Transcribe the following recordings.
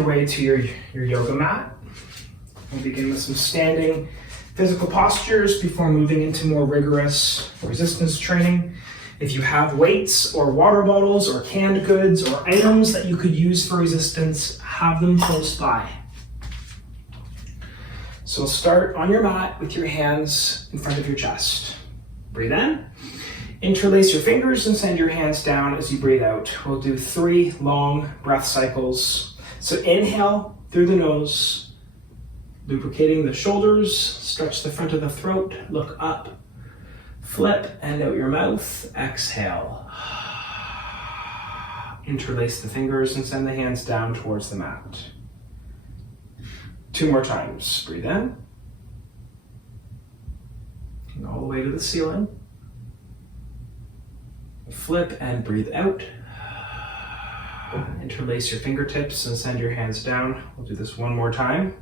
your way to your yoga mat. We'll begin with some standing physical postures before moving into more rigorous resistance training. If you have weights or water bottles or canned goods or items that you could use for resistance, have them close by. So start on your mat with your hands in front of your chest. Breathe in. Interlace your fingers and send your hands down as you breathe out. We'll do 3 long breath cycles. So inhale through the nose, lubricating the shoulders, stretch the front of the throat, look up, flip and out your mouth, exhale. Interlace the fingers and send the hands down towards the mat. 2 more times. Breathe in. And all the way to the ceiling. Flip and breathe out. Interlace your fingertips and send your hands down. We'll do this 1 more time.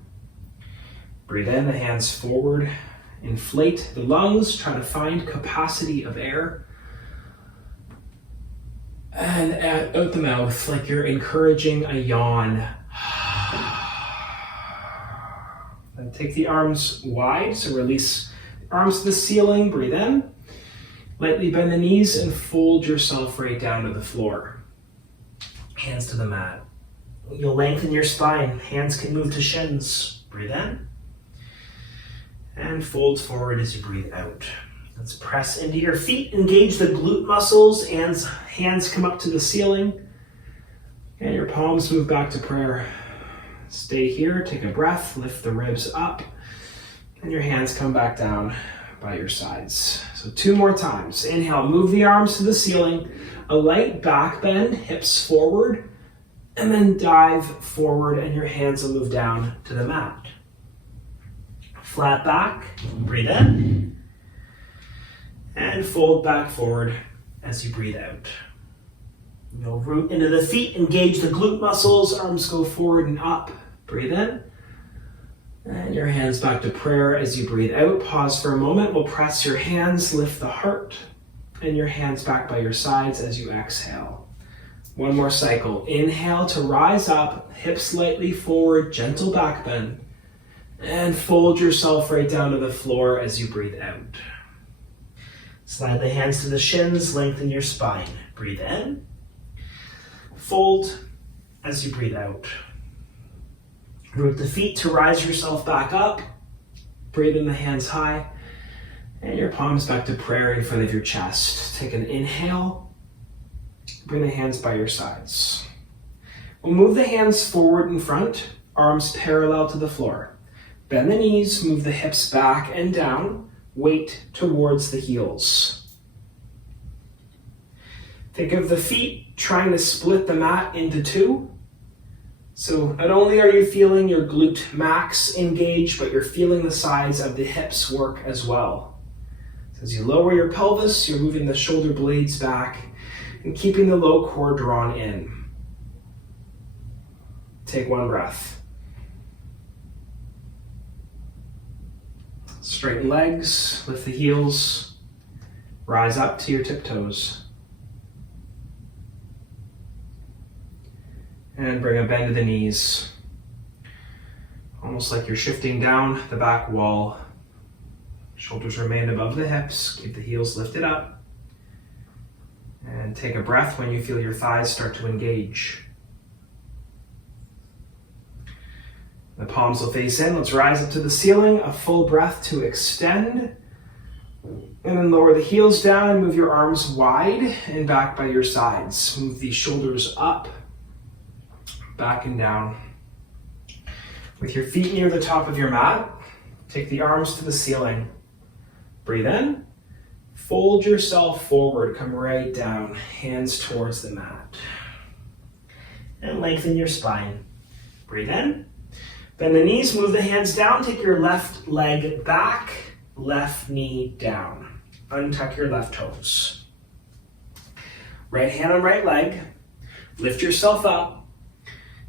Breathe in, the hands forward. Inflate the lungs, try to find capacity of air. And out the mouth, like you're encouraging a yawn. And take the arms wide, so release the arms to the ceiling, breathe in. Lightly bend the knees and fold yourself right down to the floor. Hands to the mat. You'll lengthen your spine. Hands can move to shins. Breathe in. And fold forward as you breathe out. Let's press into your feet. Engage the glute muscles. Hands come up to the ceiling. And your palms move back to prayer. Stay here. Take a breath. Lift the ribs up. And your hands come back down by your sides. So 2 more times. Inhale, move the arms to the ceiling, a light back bend, hips forward, and then dive forward and your hands will move down to the mat. Flat back, breathe in, and fold back forward as you breathe out. You'll root into the feet, engage the glute muscles, arms go forward and up, breathe in. And your hands back to prayer as you breathe out. Pause for a moment. We'll press your hands, lift the heart, and your hands back by your sides as you exhale. 1 more cycle. Inhale to rise up, hips slightly forward, gentle back bend, and fold yourself right down to the floor as you breathe out. Slide the hands to the shins, lengthen your spine. Breathe in, fold as you breathe out. Root the feet to rise yourself back up. Breathe in the hands high. And your palms back to prayer in front of your chest. Take an inhale. Bring the hands by your sides. We'll move the hands forward in front, arms parallel to the floor. Bend the knees, move the hips back and down. Weight towards the heels. Think of the feet trying to split the mat into 2. So not only are you feeling your glute max engage, but you're feeling the sides of the hips work as well. So as you lower your pelvis, you're moving the shoulder blades back and keeping the low core drawn in. Take 1 breath. Straighten legs, lift the heels, rise up to your tiptoes. And bring a bend to the knees. Almost like you're shifting down the back wall. Shoulders remain above the hips. Keep the heels lifted up. And take a breath when you feel your thighs start to engage. The palms will face in. Let's rise up to the ceiling. A full breath to extend. And then lower the heels down and move your arms wide and back by your sides. Move the shoulders up. Back and down. With your feet near the top of your mat, take the arms to the ceiling. Breathe in. Fold yourself forward. Come right down. Hands towards the mat. And lengthen your spine. Breathe in. Bend the knees. Move the hands down. Take your left leg back. Left knee down. Untuck your left toes. Right hand on right leg. Lift yourself up.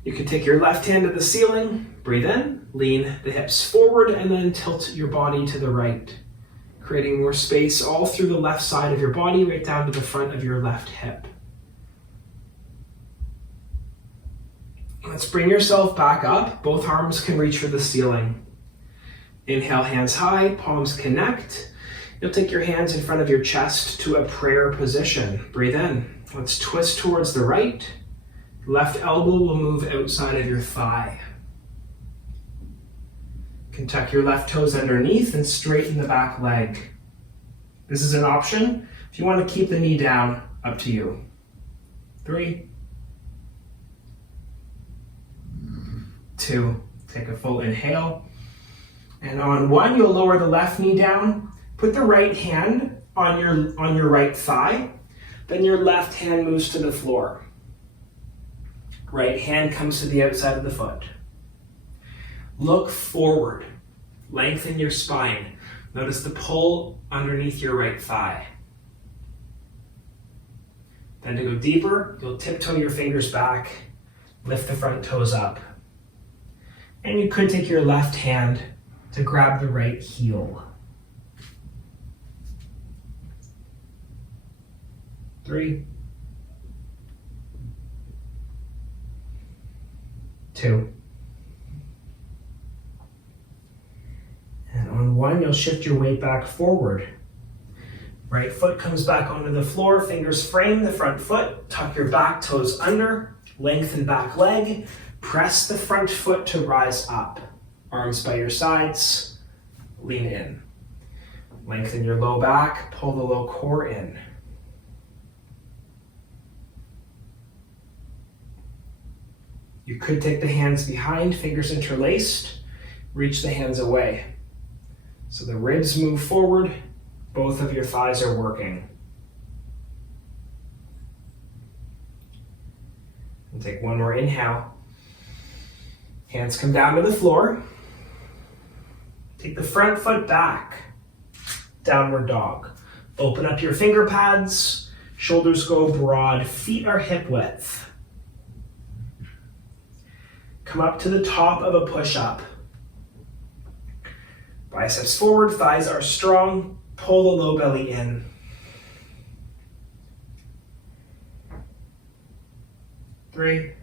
You can take your left hand to the ceiling, breathe in, lean the hips forward, and then tilt your body to the right, creating more space all through the left side of your body, right down to the front of your left hip. Let's bring yourself back up. Both arms can reach for the ceiling. Inhale, hands high, palms connect. You'll take your hands in front of your chest to a prayer position. Breathe in. Let's twist towards the right. Left elbow will move outside of your thigh. You can tuck your left toes underneath and straighten the back leg. This is an option. If you want to keep the knee down, up to you. 3, 2, take a full inhale. And on 1, you'll lower the left knee down. Put the right hand on your right thigh. Then your left hand moves to the floor. Right hand comes to the outside of the foot. Look forward. Lengthen your spine. Notice the pull underneath your right thigh. Then to go deeper, you'll tiptoe your fingers back, lift the front toes up. And you could take your left hand to grab the right heel. 3, 2. And on 1, you'll shift your weight back forward. Right foot comes back onto the floor, fingers frame the front foot, tuck your back toes under, lengthen back leg, press the front foot to rise up. Arms by your sides, lean in. Lengthen your low back, pull the low core in. You could take the hands behind, fingers interlaced, reach the hands away. So the ribs move forward, both of your thighs are working. And take one more inhale. Hands come down to the floor. Take the front foot back, downward dog. Open up your finger pads, shoulders go broad, feet are hip width. Come up to the top of a push-up. Biceps forward, thighs are strong. Pull the low belly in. 3,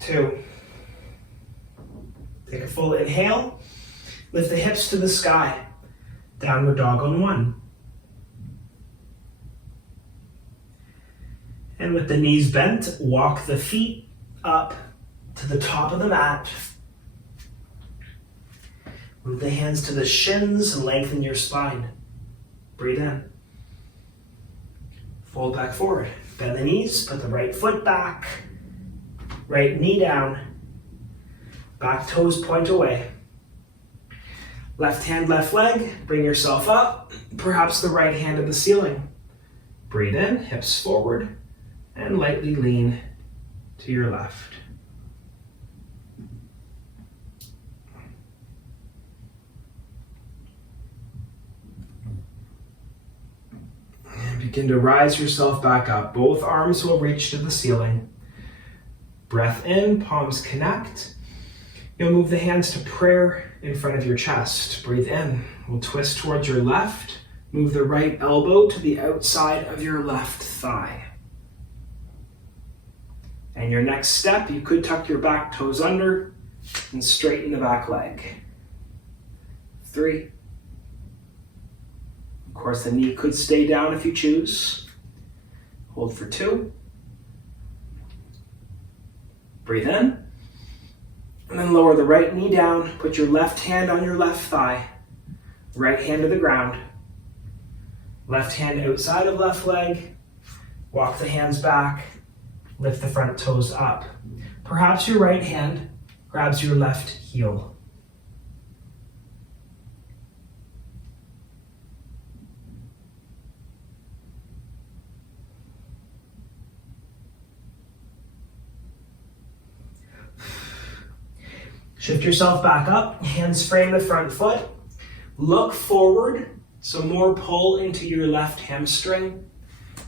2. Take a full inhale. Lift the hips to the sky. Downward dog on 1. And with the knees bent, walk the feet up to the top of the mat. Move the hands to the shins and lengthen your spine. Breathe in. Fold back forward. Bend the knees, put the right foot back. Right knee down. Back toes point away. Left hand, left leg. Bring yourself up. Perhaps the right hand to the ceiling. Breathe in, hips forward. And lightly lean to your left. And begin to rise yourself back up. Both arms will reach to the ceiling. Breath in, palms connect. You'll move the hands to prayer in front of your chest. Breathe in. We'll twist towards your left. Move the right elbow to the outside of your left thigh. And your next step, you could tuck your back toes under and straighten the back leg. 3. Of course, the knee could stay down if you choose. Hold for 2. Breathe in. And then lower the right knee down. Put your left hand on your left thigh. Right hand to the ground. Left hand outside of left leg. Walk the hands back. Lift the front toes up. Perhaps your right hand grabs your left heel. Shift yourself back up, hands frame the front foot. Look forward, so more pull into your left hamstring.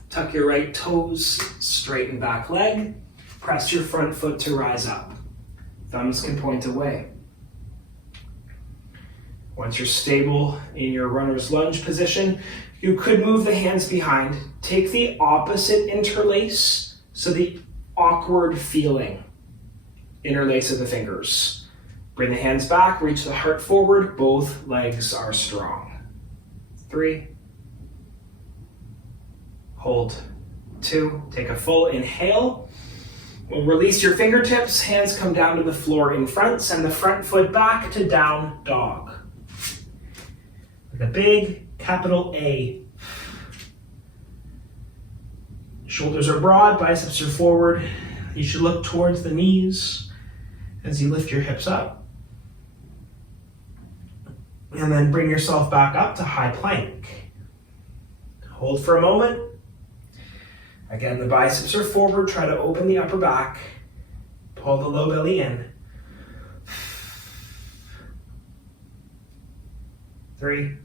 Tuck your right toes, straighten back leg. Press your front foot to rise up. Thumbs can point away. Once you're stable in your runner's lunge position, You could move the hands behind. Take the opposite interlace, so the awkward feeling. Interlace of the fingers. Bring the hands back, reach the heart forward. Both legs are strong. 3. Hold. 2. Take a full inhale. We'll release your fingertips. Hands come down to the floor in front. Send the front foot back to down dog. With a big capital A. Shoulders are broad, biceps are forward. You should look towards the knees as you lift your hips up. And then bring yourself back up to high plank. Hold for a moment. Again, the biceps are forward. Try to open the upper back. Pull the low belly in. 3.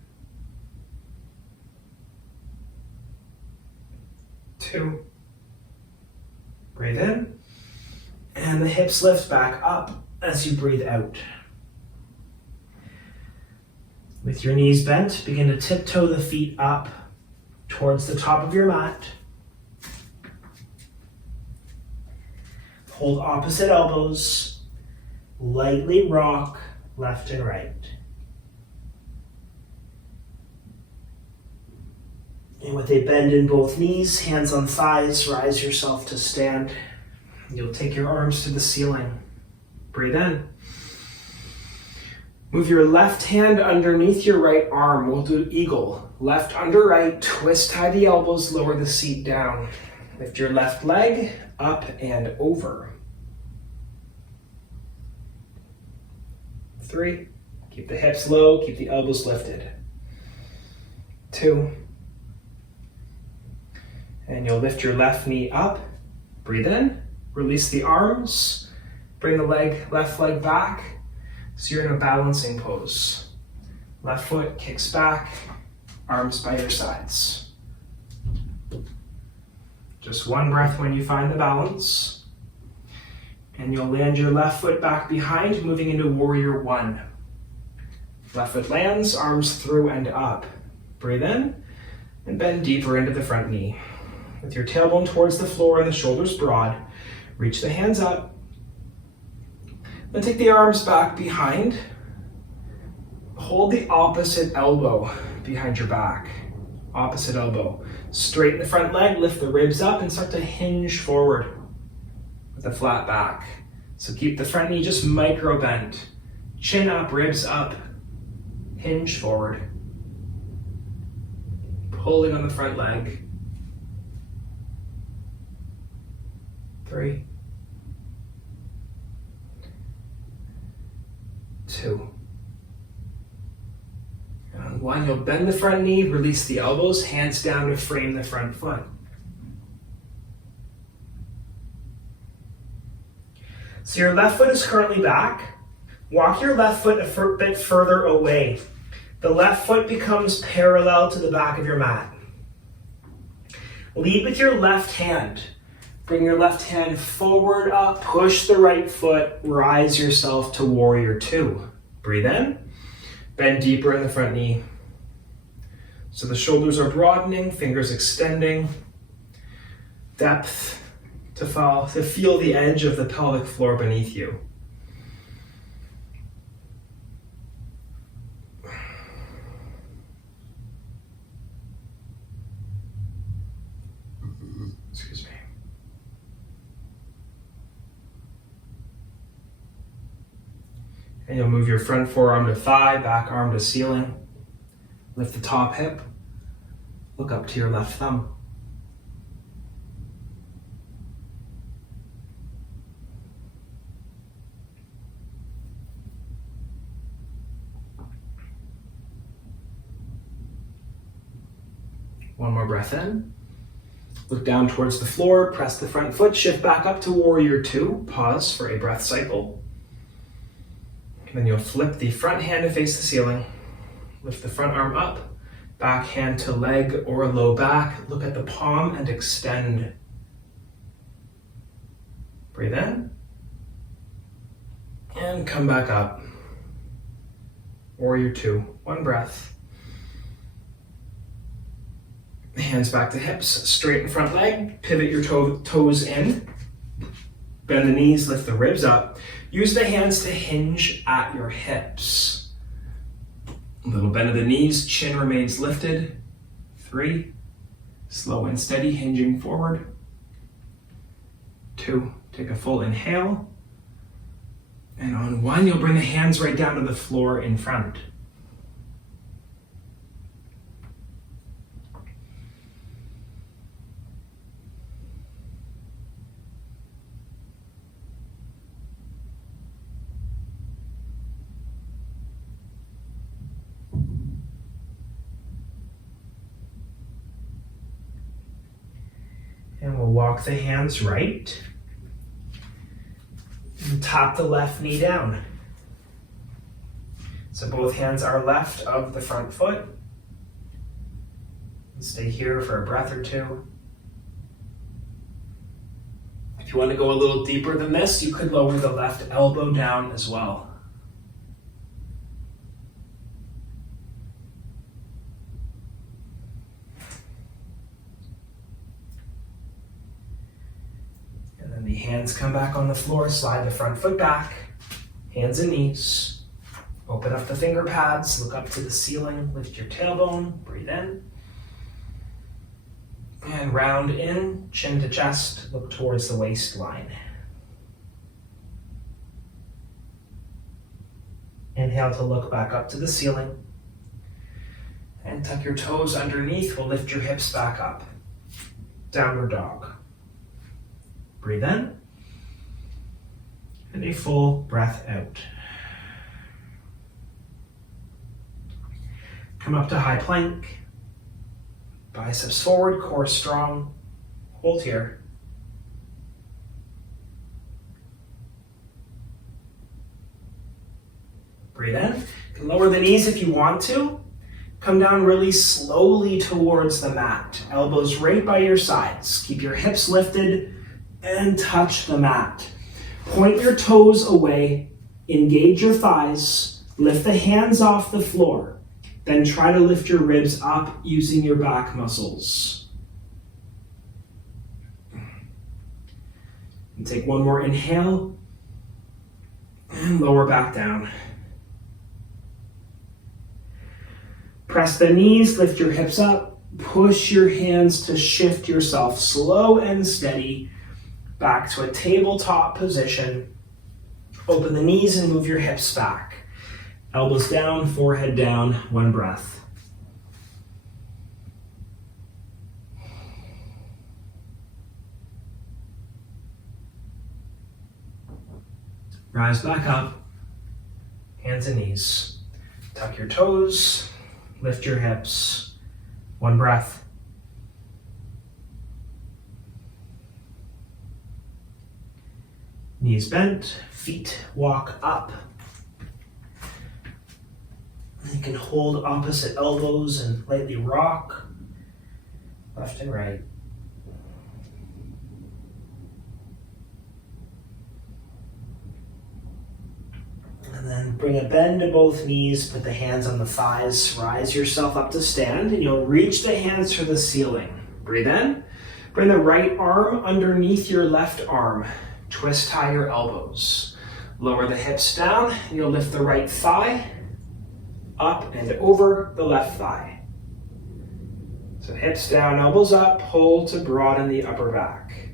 2. Breathe in. And the hips lift back up as you breathe out. With your knees bent, begin to tiptoe the feet up towards the top of your mat. Hold opposite elbows. Lightly rock left and right. And with a bend in both knees, hands on thighs, rise yourself to stand. You'll take your arms to the ceiling. Breathe in. Move your left hand underneath your right arm. We'll do eagle. Left under right, twist, tie the elbows, lower the seat down. Lift your left leg up and over. 3. Keep the hips low, keep the elbows lifted. 2. And you'll lift your left knee up. Breathe in. Release the arms. Bring the left leg back. So you're in a balancing pose. Left foot kicks back. Arms by your sides. Just one breath when you find the balance. And you'll land your left foot back behind, moving into warrior 1. Left foot lands, arms through and up. Breathe in and bend deeper into the front knee. With your tailbone towards the floor and the shoulders broad, reach the hands up. Then take the arms back behind. Hold the opposite elbow behind your back. Opposite elbow. Straighten the front leg, lift the ribs up, and start to hinge forward with a flat back. So keep the front knee just micro bent. Chin up, ribs up. Hinge forward. Pulling on the front leg. 3. 2. And on 1, you'll bend the front knee, release the elbows, hands down to frame the front foot. So your left foot is currently back. Walk your left foot a bit further away. The left foot becomes parallel to the back of your mat. Lead with your left hand. Bring your left hand forward up, push the right foot, rise yourself to warrior 2. Breathe in, bend deeper in the front knee. So the shoulders are broadening, fingers extending, depth to feel the edge of the pelvic floor beneath you. Excuse me. And you'll move your front forearm to thigh, back arm to ceiling. Lift the top hip. Look up to your left thumb. One more breath in. Look down towards the floor, press the front foot, shift back up to warrior 2. Pause for a breath cycle. Then you'll flip the front hand to face the ceiling. Lift the front arm up, back hand to leg or low back. Look at the palm and extend. Breathe in. And come back up. Warrior 2. One breath. Hands back to hips, straighten front leg, pivot your toes in. Bend the knees, lift the ribs up. Use the hands to hinge at your hips. A little bend of the knees, chin remains lifted. 3, slow and steady, hinging forward. 2, take a full inhale. And on 1, you'll bring the hands right down to the floor in front. And we'll walk the hands right. And tap the left knee down. So both hands are left of the front foot. Stay here for a breath or 2. If you want to go a little deeper than this, you could lower the left elbow down as well. The hands come back on the floor, slide the front foot back, hands and knees. Open up the finger pads, look up to the ceiling, lift your tailbone, breathe in. And round in, chin to chest, look towards the waistline. Inhale to look back up to the ceiling. And tuck your toes underneath, we'll lift your hips back up. Downward dog. Breathe in, and a full breath out. Come up to high plank, biceps forward, core strong, hold here. Breathe in, you can lower the knees if you want to. Come down really slowly towards the mat, elbows right by your sides. Keep your hips lifted, and touch the mat. Point your toes away, engage your thighs, lift the hands off the floor, then try to lift your ribs up using your back muscles. And take one more inhale, and lower back down. Press the knees, lift your hips up, push your hands to shift yourself slow and steady back to a tabletop position. Open the knees and move your hips back. Elbows down, forehead down, 1 breath. Rise back up, hands and knees. Tuck your toes, lift your hips, 1 breath. Knees bent, feet walk up. You can hold opposite elbows and lightly rock left and right. And then bring a bend to both knees, put the hands on the thighs, rise yourself up to stand, and you'll reach the hands for the ceiling. Breathe in, bring the right arm underneath your left arm. Twist tie your elbows. Lower the hips down, and you'll lift the right thigh up and over the left thigh. So hips down, elbows up, pull to broaden the upper back.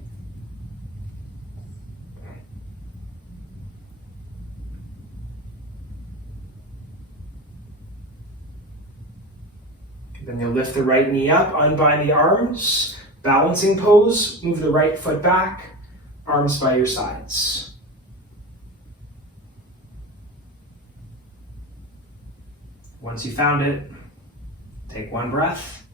Then you'll lift the right knee up, unbind the arms, balancing pose, move the right foot back, arms by your sides. Once you found it, take 1 breath.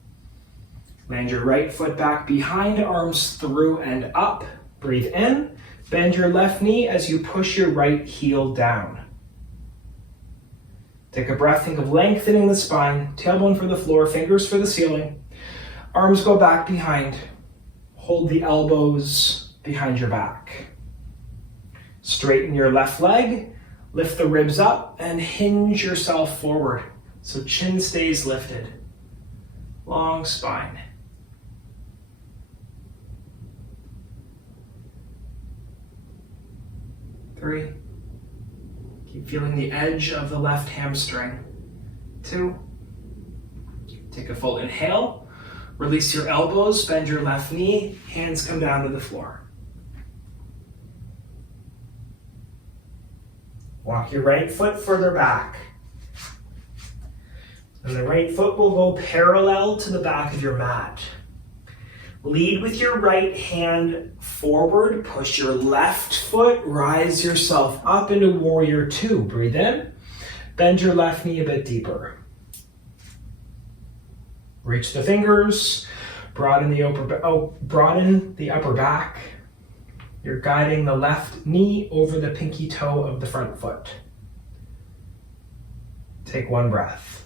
Land your right foot back behind, arms through and up. Breathe in. Bend your left knee as you push your right heel down. Take a breath, think of lengthening the spine, tailbone for the floor, fingers for the ceiling. Arms go back behind. Hold the elbows behind your back. Straighten your left leg, lift the ribs up, and hinge yourself forward so chin stays lifted. Long spine. 3. Keep feeling the edge of the left hamstring. 2. Take a full inhale. Release your elbows, bend your left knee, hands come down to the floor. Walk your right foot further back. And the right foot will go parallel to the back of your mat. Lead with your right hand forward. Push your left foot. Rise yourself up into Warrior 2. Breathe in. Bend your left knee a bit deeper. Reach the fingers. Broaden the upper back. You're guiding the left knee over the pinky toe of the front foot. Take 1 breath.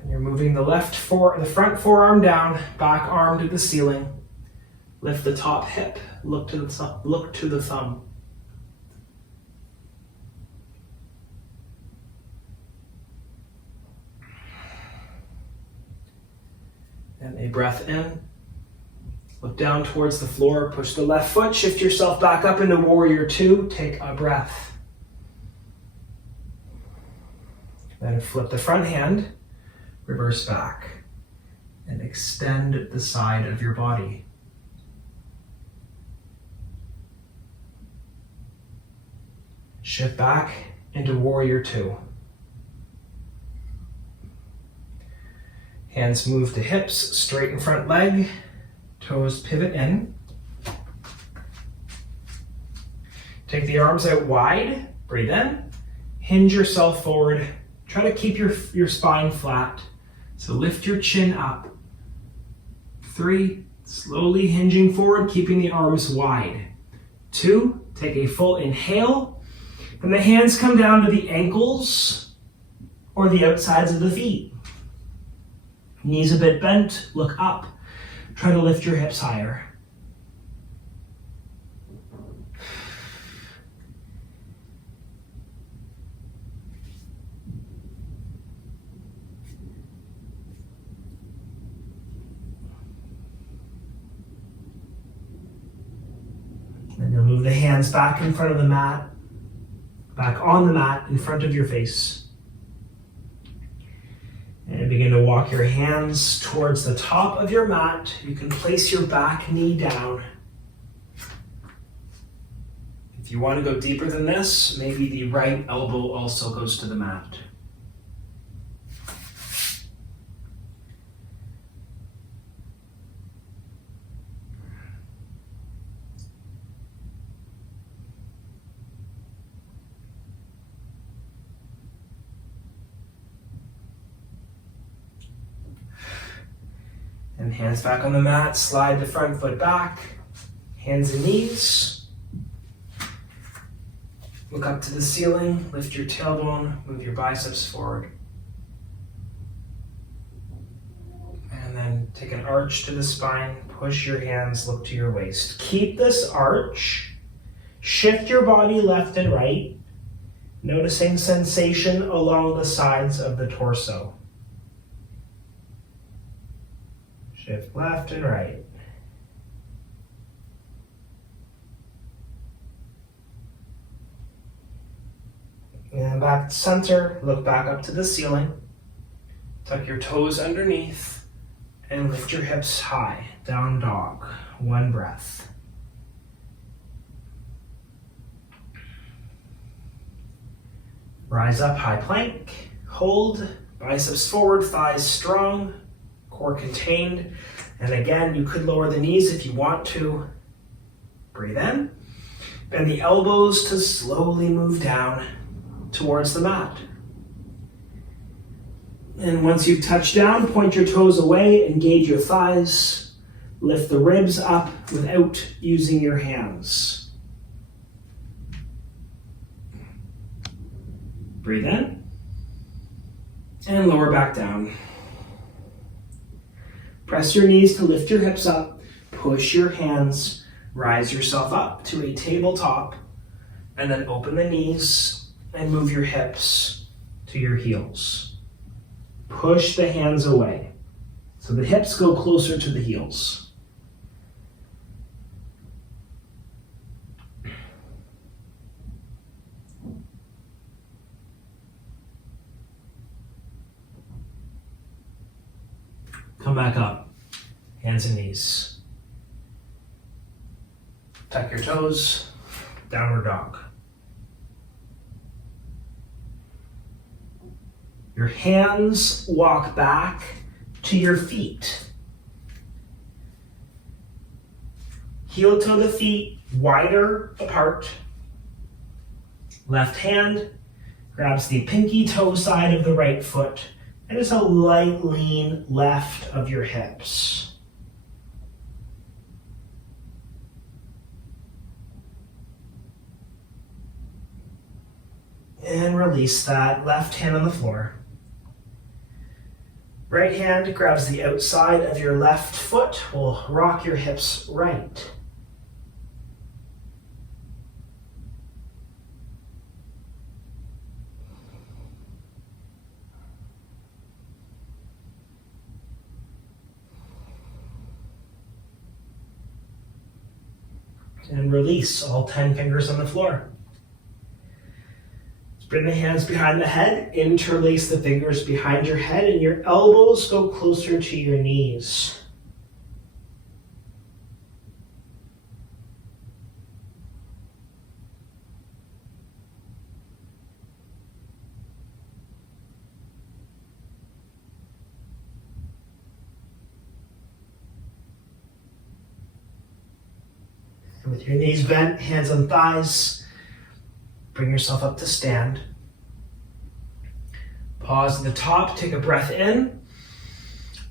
And you're moving the front forearm down, back arm to the ceiling. Lift the top hip, look to the thumb. And a breath in. Look down towards the floor, push the left foot, shift yourself back up into Warrior 2, take a breath. Then flip the front hand, reverse back, and extend the side of your body. Shift back into Warrior 2. Hands move to hips, straighten front leg, toes pivot in. Take the arms out wide, breathe in, hinge yourself forward. Try to keep your spine flat. So lift your chin up. 3, slowly hinging forward, keeping the arms wide. 2, take a full inhale. Then the hands come down to the ankles or the outsides of the feet. Knees a bit bent, look up. Try to lift your hips higher. Then you'll move the hands back in front of the mat, back on the mat in front of your face. And begin to walk your hands towards the top of your mat. You can place your back knee down. If you want to go deeper than this, maybe the right elbow also goes to the mat. And hands back on the mat, slide the front foot back, hands and knees. Look up to the ceiling, lift your tailbone, move your biceps forward. And then take an arch to the spine, push your hands, look to your waist. Keep this arch, shift your body left and right, noticing sensation along the sides of the torso. Shift left and right. And back to center, look back up to the ceiling. Tuck your toes underneath and lift your hips high. Down dog. 1 breath. Rise up, high plank. Hold, biceps forward, thighs strong. Core contained. And again, you could lower the knees if you want to. Breathe in. Bend the elbows to slowly move down towards the mat. And once you've touched down, point your toes away, engage your thighs. Lift the ribs up without using your hands. Breathe in. And lower back down. Press your knees to lift your hips up, push your hands, rise yourself up to a tabletop, and then open the knees and move your hips to your heels. Push the hands away so the hips go closer to the heels. come back up. Hands and knees. Tuck your toes. Downward dog. Your hands walk back to your feet. Heel toe the feet wider apart. Left hand grabs the pinky toe side of the right foot and is a light lean left of your hips. And release that left hand on the floor. Right hand grabs the outside of your left foot. We'll rock your hips right. And release all 10 fingers on the floor. Bring the hands behind the head, interlace the fingers behind your head, and your elbows go closer to your knees. And with your knees bent, hands on thighs, bring yourself up to stand. Pause at the top, take a breath in.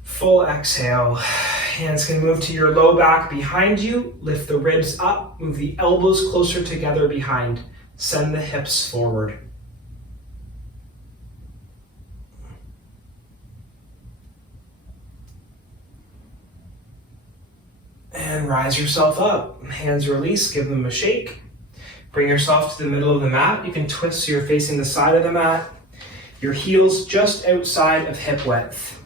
Full exhale. Hands can move to your low back behind you. Lift the ribs up, move the elbows closer together behind. Send the hips forward. And rise yourself up. Hands release, give them a shake. Bring yourself to the middle of the mat. You can twist so you're facing the side of the mat. Your heels just outside of hip width.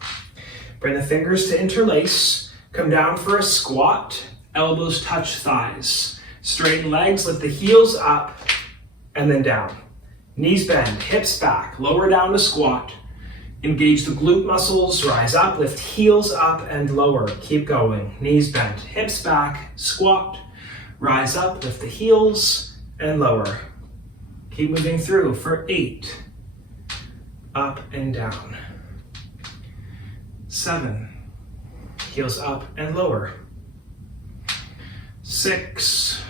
Bring the fingers to interlace. Come down for a squat. Elbows touch thighs. Straighten legs, lift the heels up and then down. Knees bend, hips back, lower down to squat. Engage the glute muscles, rise up, lift heels up and lower. Keep going. Knees bent, hips back, squat. Rise up, lift the heels and lower. Keep moving through for 8. Up and down. 7. Heels up and lower. 6.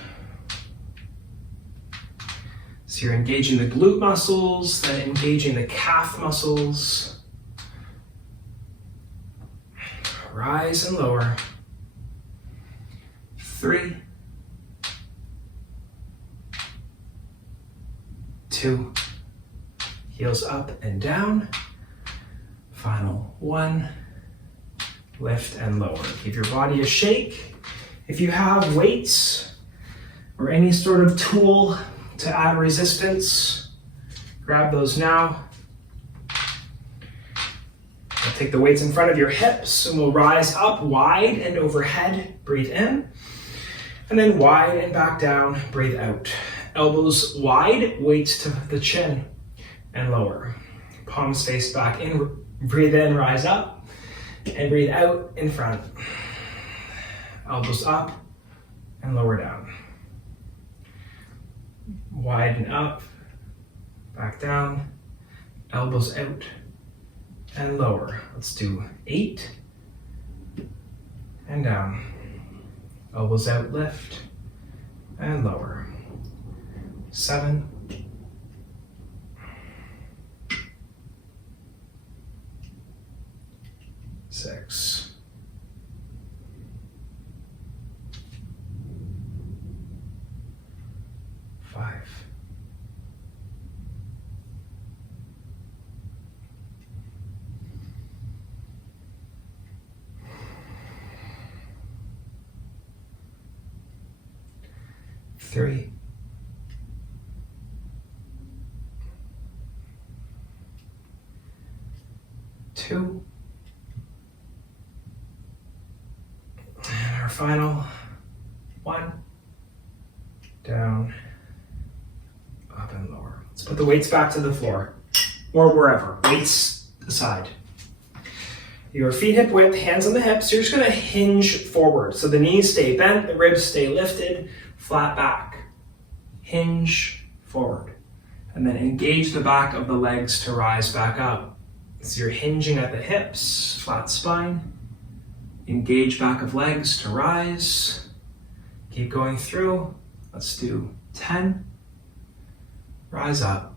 So you're engaging the glute muscles, then engaging the calf muscles. Rise and lower. 3. 2. Heels up and down. Final 1. Lift and lower. Give your body a shake. If you have weights or any sort of tool to add resistance, grab those now. I'll take the weights in front of your hips and we'll rise up wide and overhead. Breathe in. And then wide and back down. Breathe out. Elbows wide, weights to the chin and lower. Palms face back in. Breathe in, rise up. And breathe out in front. Elbows up and lower down. Widen up, back down, elbows out and lower. Let's do 8 and down. Elbows out, lift and lower. 7. 6. 5. 3. 2. And our final 1. Down, up and lower. Let's put the weights back to the floor or wherever, weights aside. Your feet hip width, hands on the hips. You're just gonna hinge forward. So the knees stay bent, the ribs stay lifted, flat back. Hinge forward. And then engage the back of the legs to rise back up. So you're hinging at the hips, flat spine. Engage back of legs to rise. Keep going through. Let's do 10. Rise up.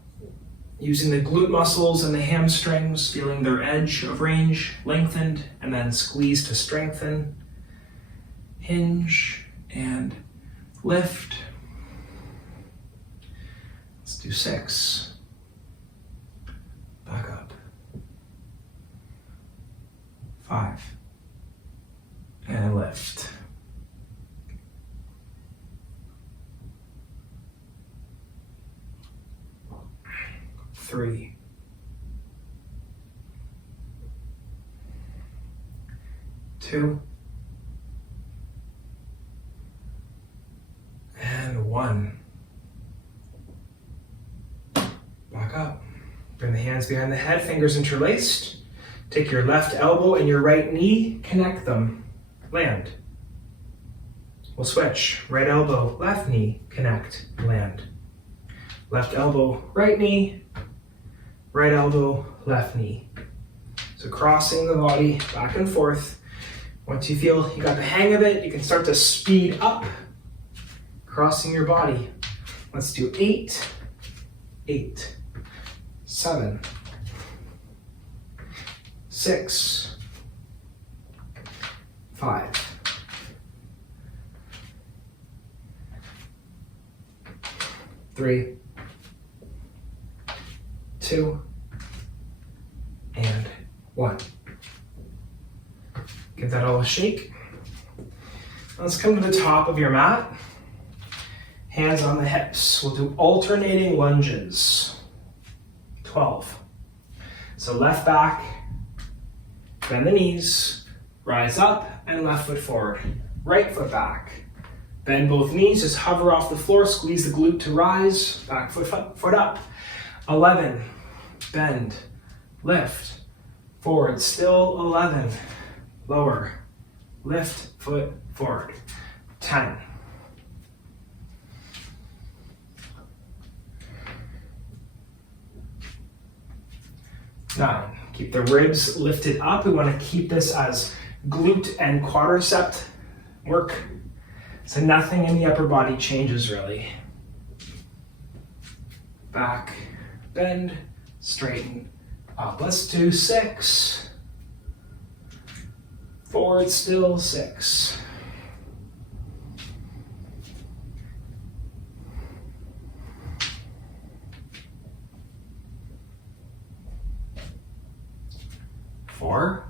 Using the glute muscles and the hamstrings, feeling their edge of range lengthened, and then squeeze to strengthen. Hinge and lift. Let's do 6. Back up. 5. And lift. 3. 2. And 1. Back up. Bring the hands behind the head, fingers interlaced. Take your left elbow and your right knee, connect them. Land. We'll switch. Right elbow, left knee, connect, land. Left elbow, right knee, right elbow, left knee. So crossing the body back and forth. Once you feel you got the hang of it, you can start to speed up, crossing your body. Let's do 8, 8, 7, 6, 5, 3, 2, and 1. Give that all a shake. Let's come to the top of your mat. Hands on the hips. We'll do alternating lunges. 12. So left back, bend the knees, rise up, and left foot forward. Right foot back. Bend both knees, just hover off the floor, squeeze the glute to rise, back foot up. 11, bend, lift, forward, still 11, lower, lift, foot forward. 10. 9, keep the ribs lifted up. We want to keep this as glute and quadricep work. So nothing in the upper body changes really. Back, bend, straighten, up. Let's do 6. Forward, still 6. 4.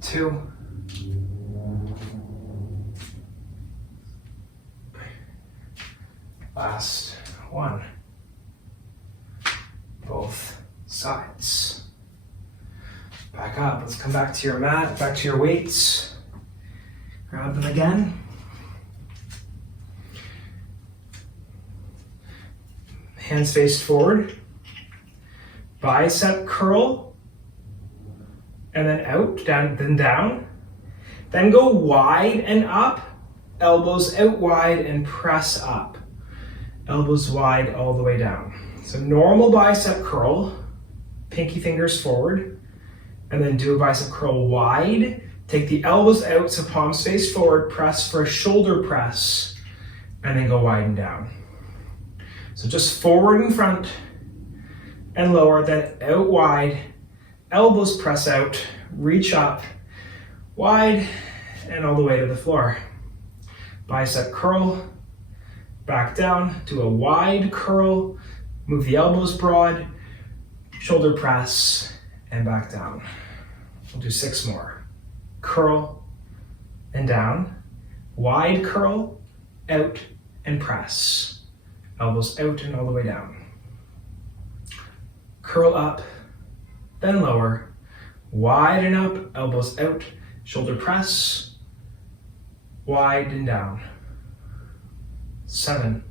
2. 1. Both sides. Back up. Let's come back to your mat, back to your weights. Grab them again. Hands faced forward. Bicep curl. And then out, down, then down. Then go wide and up. Elbows out wide and press up. Elbows wide all the way down. So normal bicep curl. Pinky fingers forward. And then do a bicep curl wide. Take the elbows out, so palms face forward. Press for a shoulder press. And then go wide and down. So just forward in front and lower, then out wide. Elbows press out, reach up, wide, and all the way to the floor. Bicep curl, back down, do a wide curl, move the elbows broad, shoulder press, and back down. We'll do 6 more. Curl and down, wide curl, out, and press. Elbows out and all the way down. Curl up, then lower, wide and up, elbows out, shoulder press, wide and down. 7,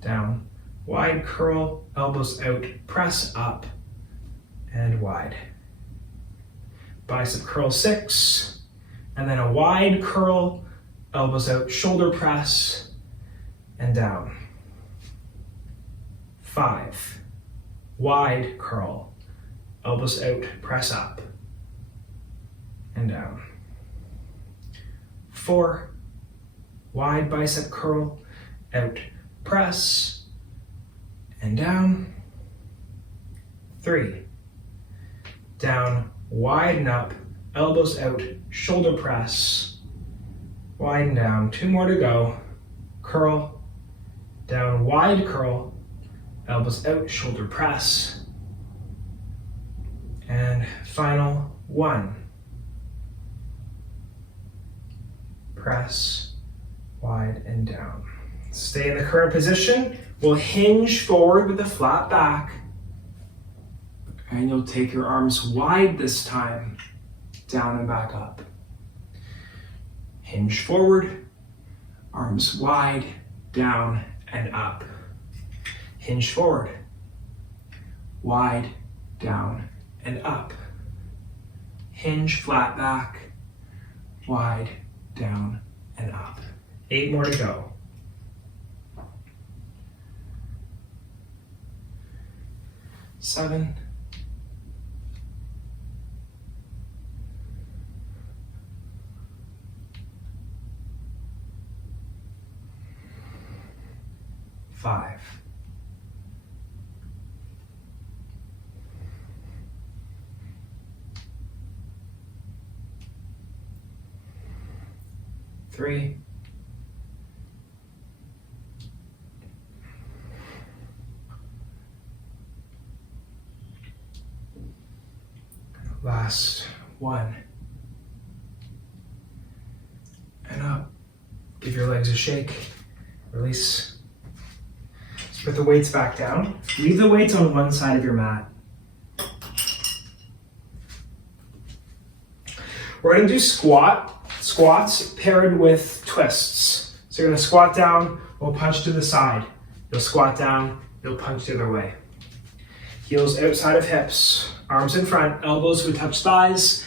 down, wide curl, elbows out, press up and wide. Bicep curl 6, and then a wide curl, elbows out, shoulder press and down. 5, wide curl, elbows out, press up and down. 4, wide bicep curl, out, press and down. 3, down, wide and up, elbows out, shoulder press, wide and down. 2 more to go. Curl, down, wide curl, elbows out, shoulder press. And final 1. Press, wide and down. Stay in the current position. We'll hinge forward with a flat back. And you'll take your arms wide this time, down and back up. Hinge forward, arms wide, down and up. Hinge forward, wide, down and up. Hinge flat back, wide, down and up. 8 more to go. 7, 5, 3, 1. And up. Give your legs a shake. Release. Just put the weights back down. Leave the weights on one side of your mat. We're going to do squats paired with twists. So you're going to squat down, we'll punch to the side. You'll squat down, you'll punch the other way. Heels outside of hips, arms in front, elbows would touch thighs,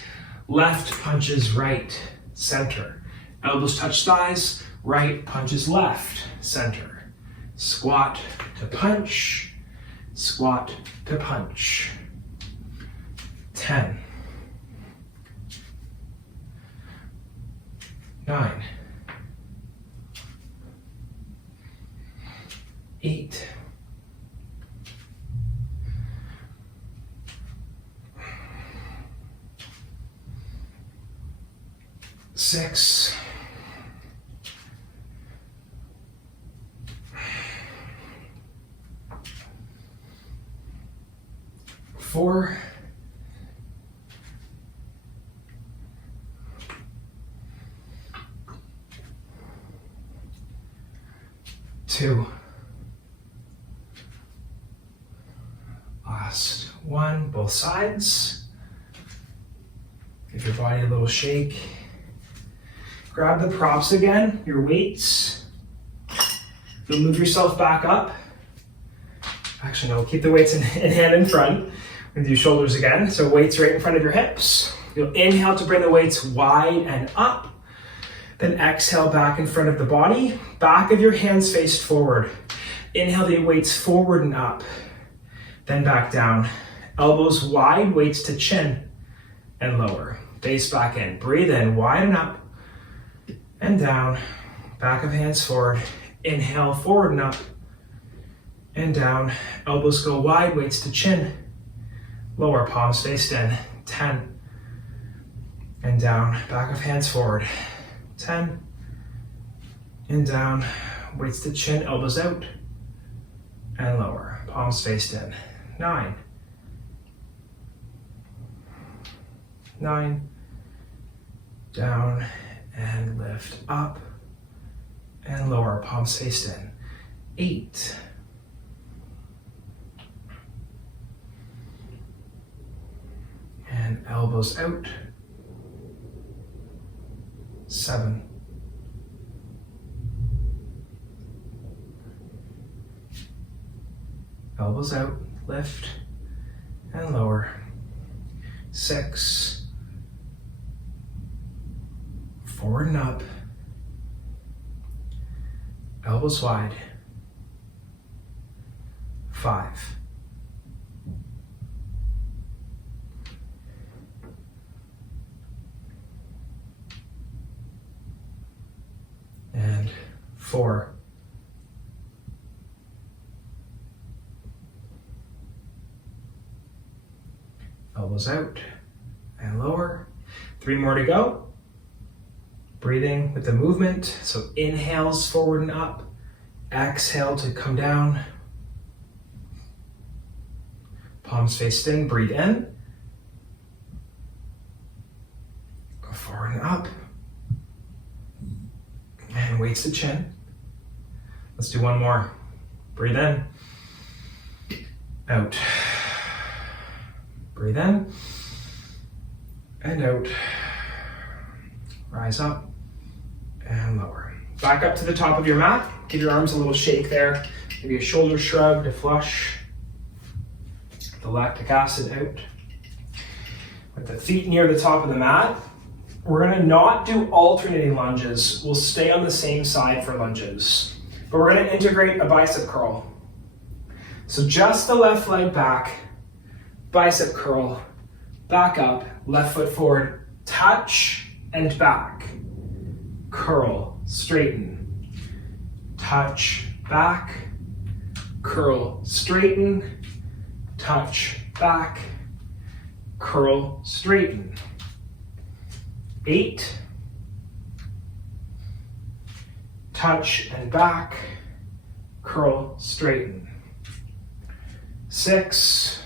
left punches right, center. Elbows touch thighs, right punches left, center. Squat to punch, squat to punch. 10, 9, 8, 6, 4, 2, last 1, both sides. Give your body a little shake. Grab the props again, your weights. You'll move yourself back up. Actually, no, keep the weights in hand in front. We're gonna do shoulders again. So weights right in front of your hips. You'll inhale to bring the weights wide and up. Then exhale back in front of the body. Back of your hands faced forward. Inhale the weights forward and up. Then back down. Elbows wide, weights to chin and lower. Face back in. Breathe in, wide and up and down. Back of hands forward. Inhale, forward and up and down. Elbows go wide, weights to chin. Lower, palms faced in. 10. And down. Back of hands forward. 10. And down. Weights to chin, elbows out. And lower. Palms faced in. 9. 9. Down and lift up and lower, palms faced in. 8. 'And elbows out 7, 'elbows out, lift and lower, 6, forward and up, elbows wide, 5, and 4, elbows out and lower, 3 more to go. Breathing with the movement, so inhales forward and up, exhale to come down, palms faced in, breathe in, go forward and up, and weights to chin. Let's do one more. Breathe in, out, breathe in, and out, rise up, and lower. Back up to the top of your mat. Give your arms a little shake there. Maybe a shoulder shrug to flush the lactic acid out. With the feet near the top of the mat, we're gonna not do alternating lunges. We'll stay on the same side for lunges. But we're gonna integrate a bicep curl. So just the left leg back, bicep curl, back up, left foot forward, touch and back. Curl, straighten, touch, back, curl, straighten, touch, back, curl, straighten. 8, touch and back, curl, straighten. 6,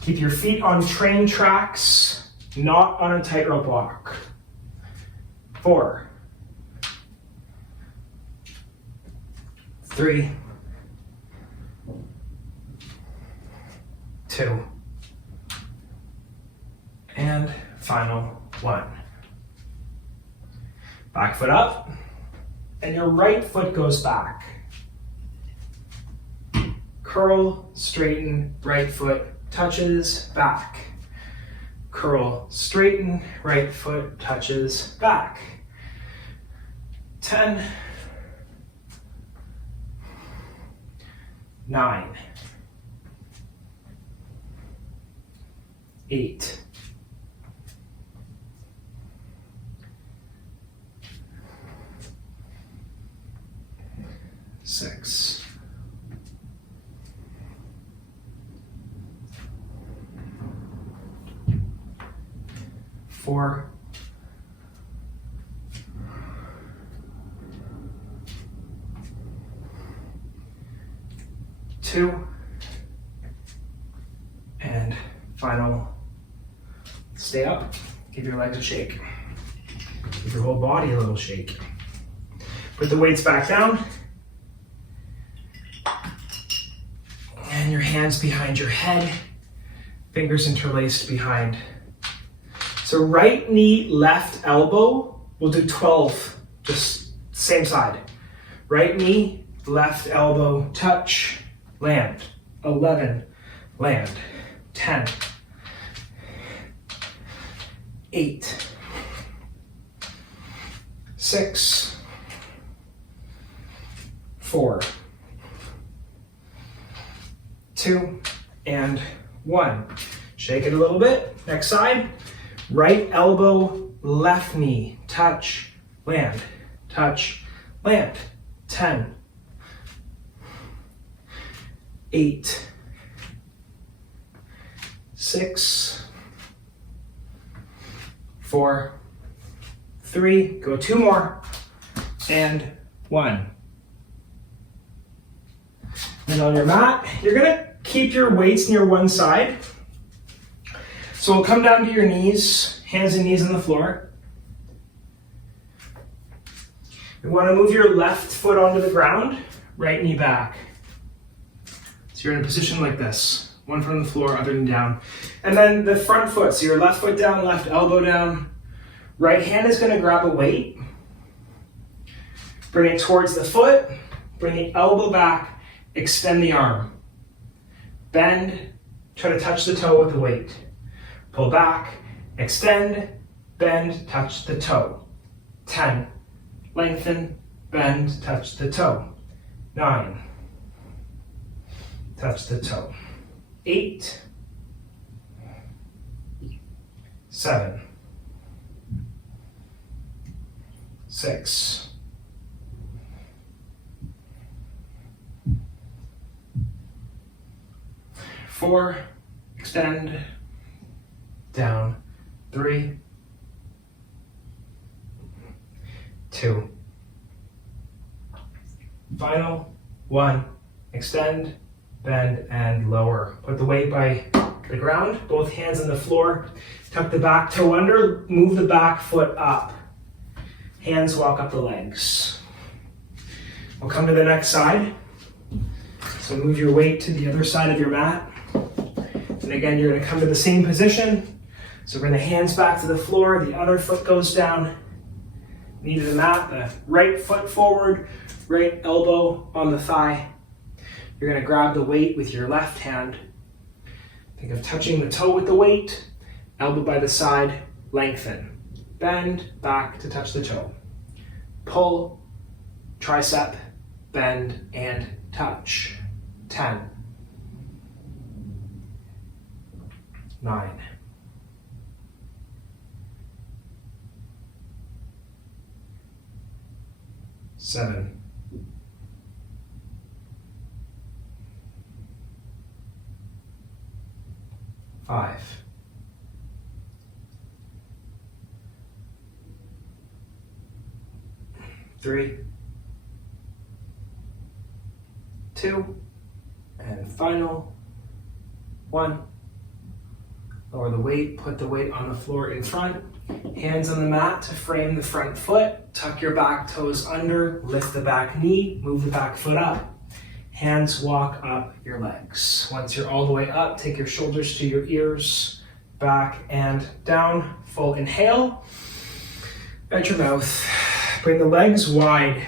keep your feet on train tracks, not on a tightrope walk. 4, 3, 2, and final 1. Back foot up, and your right foot goes back. Curl, straighten, right foot touches back. Curl, straighten, right foot touches back. 10, 9, 8, 6, 4, 2, and final. Stay up, give your legs a shake. Give your whole body a little shake. Put the weights back down. And your hands behind your head, fingers interlaced behind. So right knee, left elbow, we'll do 12, just same side. Right knee, left elbow, touch, land. 11, land. 10, 8, 6, 4, 2, and 1. Shake it a little bit. Next side. Right elbow, left knee, touch, land, touch, land. 10, 8, 6, 4, 3, go 2 more, and 1. And on your mat, you're gonna keep your weights near one side. So we'll come down to your knees, hands and knees on the floor. We want to move your left foot onto the ground, right knee back. So you're in a position like this, one foot on the floor, other knee down. And then the front foot, so your left foot down, left elbow down, Right hand is going to grab a weight. Bring it towards the foot. Bring the elbow back. Extend the arm. Bend. Try to touch the toe with the weight. Pull back. Extend. Bend. Touch the toe. 10. Lengthen. Bend. Touch the toe. 9. Touch the toe. 8. 7. 6. 4. Extend. Down. 3. 2. Final. 1. Extend, bend, and lower. Put the weight by the ground, both hands on the floor. Tuck the back toe under, move the back foot up. Hands walk up the legs. We'll come to the next side. So move your weight to the other side of your mat. And again, you're going to come to the same position. So bring the hands back to the floor, the other foot goes down. Knee to the mat, the right foot forward, right elbow on the thigh. You're going to grab the weight with your left hand. Think of touching the toe with the weight, elbow by the side, lengthen. Bend back to touch the toe. Pull, tricep, bend, and touch. 10. 9. 7. 5. 3. 2. And final. 1. Lower the weight, put the weight on the floor in front. Hands on the mat to frame the front foot. Tuck your back toes under, lift the back knee, move the back foot up. Hands walk up your legs. Once you're all the way up, take your shoulders to your ears, back and down. Full inhale. At your mouth. Bring the legs wide.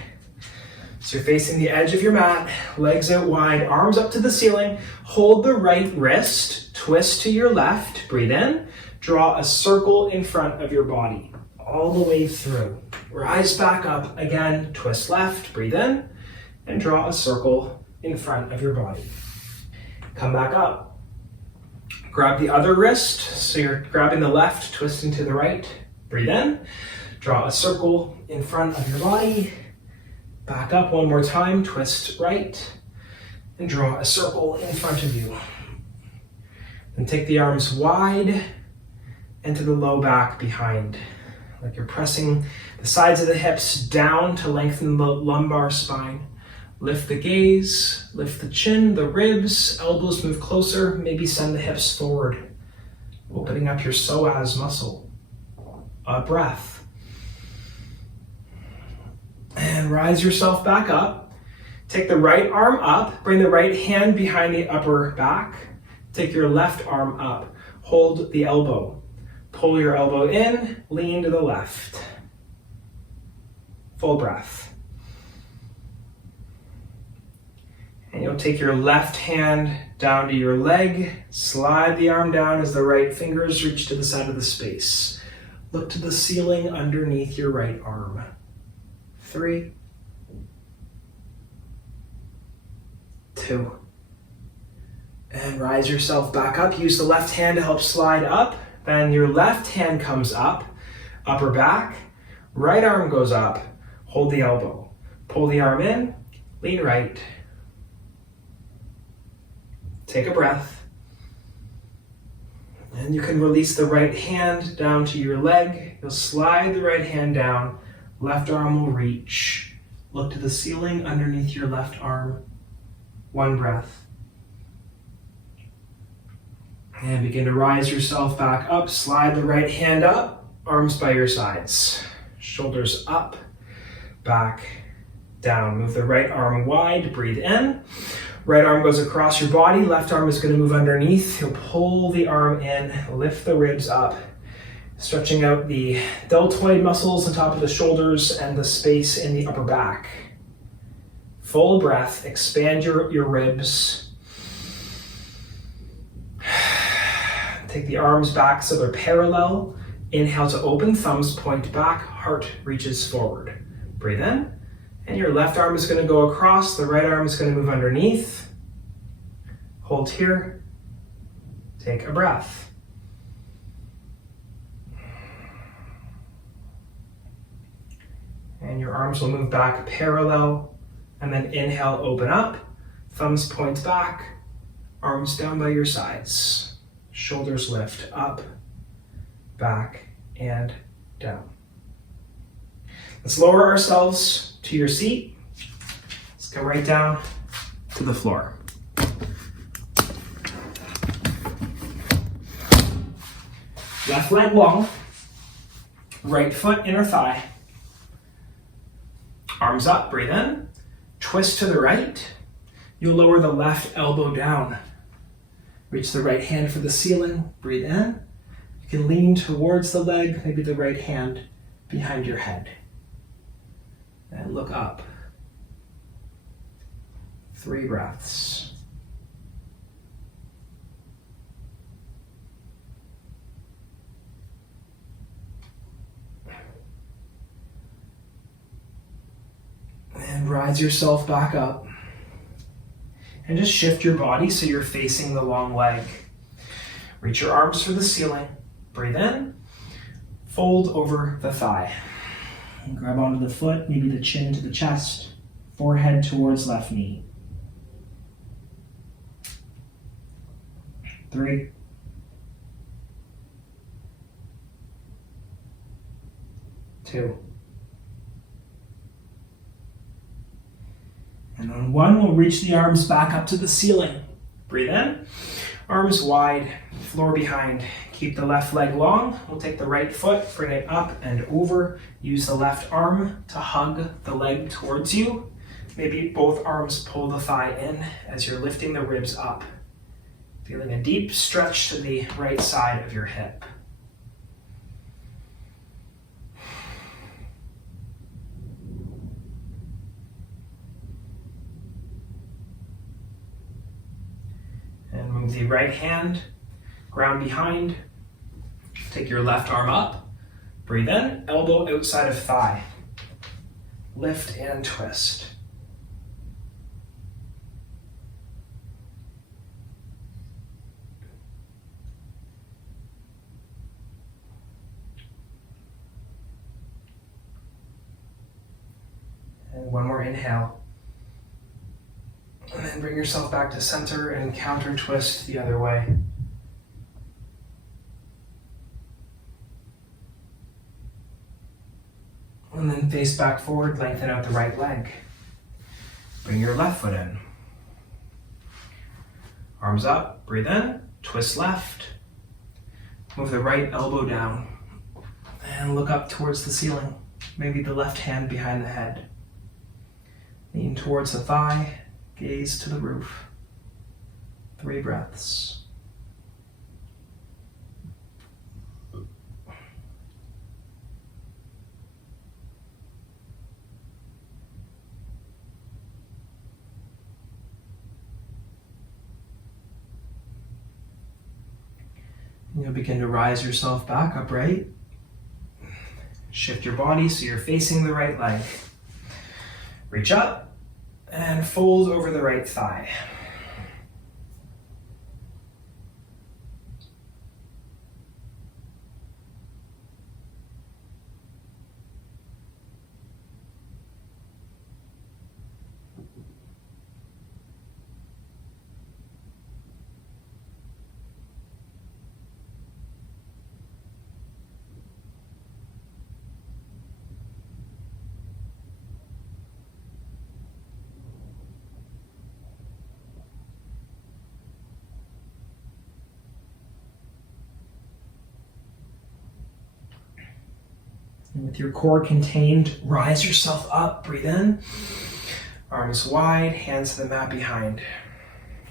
So you're facing the edge of your mat, legs out wide, arms up to the ceiling. Hold the right wrist, twist to your left, breathe in. Draw a circle in front of your body, all the way through. Rise back up again, twist left, breathe in, and draw a circle in front of your body. Come back up. Grab the other wrist, so you're grabbing the left, twisting to the right, breathe in. Draw a circle in front of your body. Back up one more time, twist right, and draw a circle in front of you. Then take the arms wide and to the low back behind. Like you're pressing the sides of the hips down to lengthen the lumbar spine. Lift the gaze, lift the chin, the ribs, elbows move closer, maybe send the hips forward. Opening up your psoas muscle. A breath. And rise yourself back up. Take the right arm up, bring the right hand behind the upper back. Take your left arm up, hold the elbow. Pull your elbow in, lean to the left. Full breath. And you'll take your left hand down to your leg, slide the arm down as the right fingers reach to the side of the space. Look to the ceiling underneath your right arm. 3, 2, and rise yourself back up. Use the left hand to help slide up. Then your left hand comes up, upper back, right arm goes up, hold the elbow. Pull the arm in, lean right. Take a breath. And you can release the right hand down to your leg. You'll slide the right hand down, left arm will reach. Look to the ceiling underneath your left arm. 1 breath. And begin to rise yourself back up. Slide the right hand up, arms by your sides. Shoulders up, back, down. Move the right arm wide, breathe in. Right arm goes across your body, left arm is going to move underneath. You'll pull the arm in, lift the ribs up. Stretching out the deltoid muscles on top of the shoulders and the space in the upper back. Full breath, expand your ribs. Take the arms back so they're parallel. Inhale to open, thumbs point back, heart reaches forward. Breathe in, and your left arm is going to go across, the right arm is going to move underneath. Hold here. Take a breath. And your arms will move back parallel, and then inhale, open up, thumbs point back, arms down by your sides. Shoulders lift up, back, and down. Let's lower ourselves to your seat. Let's go right down to the floor. Left leg long, right foot inner thigh. Arms up, breathe in. Twist to the right. You'll lower the left elbow down. Reach the right hand for the ceiling, breathe in. You can lean towards the leg, maybe the right hand behind your head. And look up. 3 breaths. And rise yourself back up. And just shift your body so you're facing the long leg. Reach your arms for the ceiling. Breathe in. Fold over the thigh. And grab onto the foot, maybe the chin to the chest. Forehead towards left knee. 3. 2. And on 1, we'll reach the arms back up to the ceiling. Breathe in, arms wide, floor behind. Keep the left leg long. We'll take the right foot, bring it up and over. Use the left arm to hug the leg towards you. Maybe both arms pull the thigh in as you're lifting the ribs up. Feeling a deep stretch to the right side of your hip. And move the right hand, ground behind. Take your left arm up. Breathe in, elbow outside of thigh. Lift and twist. And one more inhale. And then bring yourself back to center and counter twist the other way. And then face back forward, lengthen out the right leg. Bring your left foot in. Arms up, breathe in, twist left. Move the right elbow down. And look up towards the ceiling. Maybe the left hand behind the head. Lean towards the thigh. Gaze to the roof. 3 breaths. You'll begin to rise yourself back upright. Shift your body so you're facing the right leg. Reach up. And fold over the right thigh. And with your core contained, rise yourself up, breathe in. Arms wide, hands to the mat behind.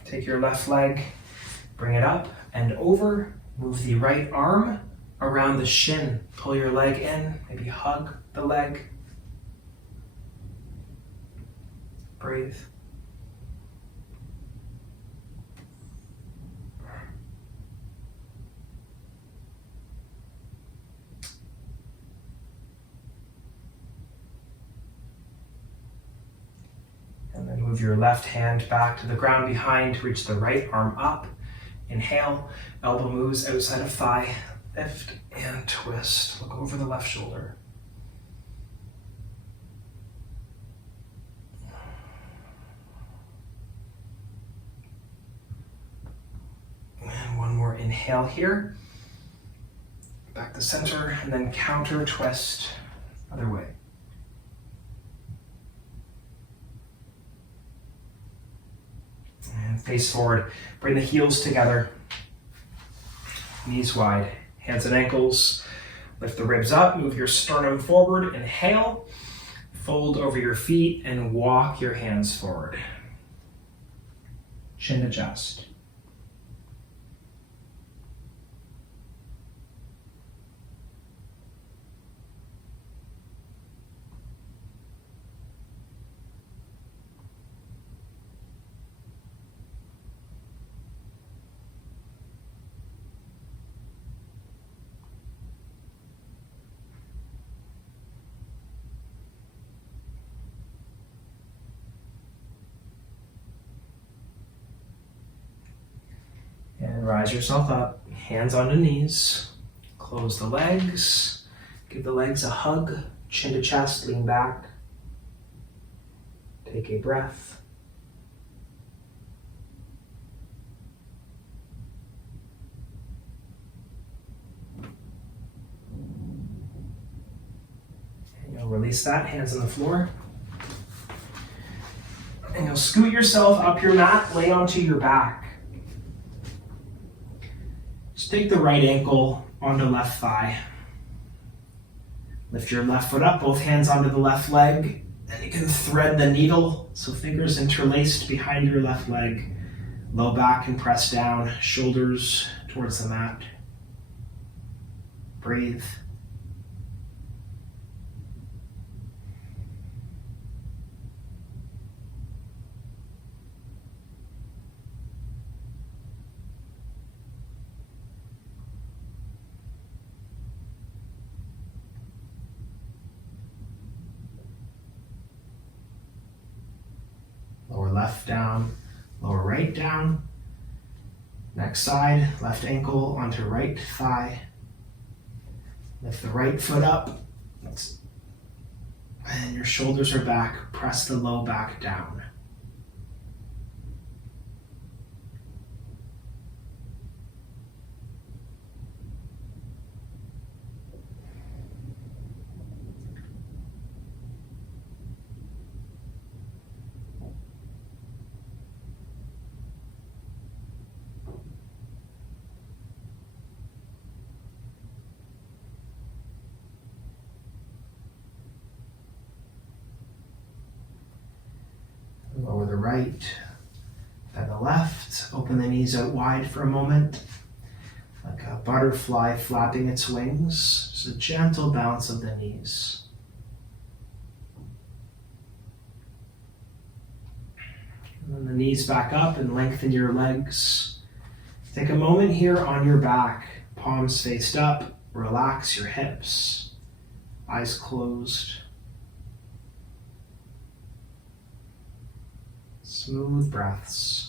Take your left leg, bring it up and over. Move the right arm around the shin. Pull your leg in, maybe hug the leg. Breathe. And then move your left hand back to the ground behind. Reach the right arm up. Inhale, elbow moves outside of thigh. Lift and twist. Look over the left shoulder. And one more inhale here. Back to center, and then counter twist. Other way. And face forward. Bring the heels together. Knees wide. Hands and ankles. Lift the ribs up. Move your sternum forward. Inhale. Fold over your feet and walk your hands forward. Chin to chest. And rise yourself up, hands onto knees. Close the legs. Give the legs a hug, chin to chest, lean back. Take a breath. And you'll release that, hands on the floor. And you'll scoot yourself up your mat, lay onto your back. Just take the right ankle onto left thigh. Lift your left foot up, both hands onto the left leg. And you can thread the needle, so fingers interlaced behind your left leg. Low back and press down, shoulders towards the mat. Breathe. Lower left down, lower right down. Next side, left ankle onto right thigh. Lift the right foot up. And your shoulders are back. Press the low back down. Lower the right, then the left. Open the knees out wide for a moment, like a butterfly flapping its wings. Just a gentle bounce of the knees. And then the knees back up and lengthen your legs. Take a moment here on your back, palms faced up. Relax your hips, eyes closed. Smooth breaths.